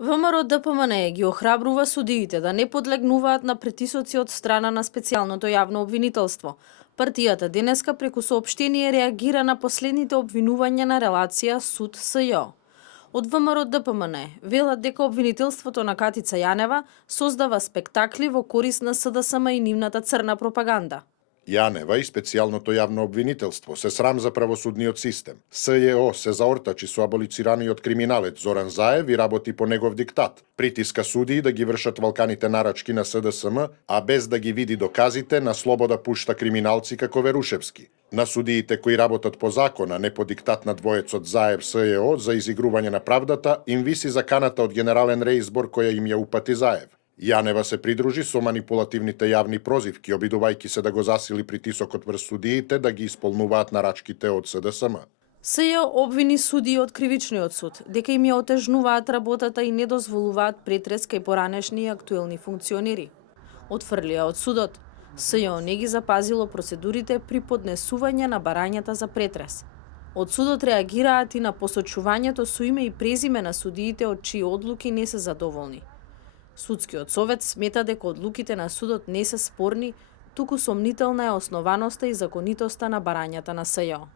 ВМРО ДПМН ги охрабрува судиите да не подлегнуваат на притисоци од страна на специјалното јавно обвинителство. Партијата денеска преку соопштение реагира на последните обвинувања на релација суд СЈО. Од ВМРО ДПМН велат дека обвинителството на Катица Јанева создава спектакли во корист на СДСМ и нивната црна пропаганда. Јанева и специјалното јавно обвинителство се срам за правосудниот систем. СЈО се заортачи со аболицираниот криминалец Зоран Заев и работи по негов диктат. Притиска судии да ги вршат валканите нарачки на СДСМ, а без да ги види доказите, на слобода пушта криминалци како Верушевски. На судиите кои работат по закона, не по диктат на двоецот Заев СЈО за изигрување на правдата, им виси заканата од генерален реизбор која им ја упати Заев. Јанева се придружи со манипулативните јавни прозивки, обидувајќи се да го засили притисокот врз судиите да ги исполнуваат нарачките од СДСМ. СЈО обвини судии од кривичниот суд дека им ја отежнуваат работата и не дозволуваат претрес кај поранешни и актуелни функционери. Отфрлија од судот, СЈО не ги запазило процедурите при поднесување на барањата за претрес. Од судот реагираат и на посочувањето со име и презиме на судиите од чии одлуки не се задоволни. Судскиот совет смета дека одлуките на судот не се спорни, туку сомнителна е основаноста и законитоста на барањата на СЈО.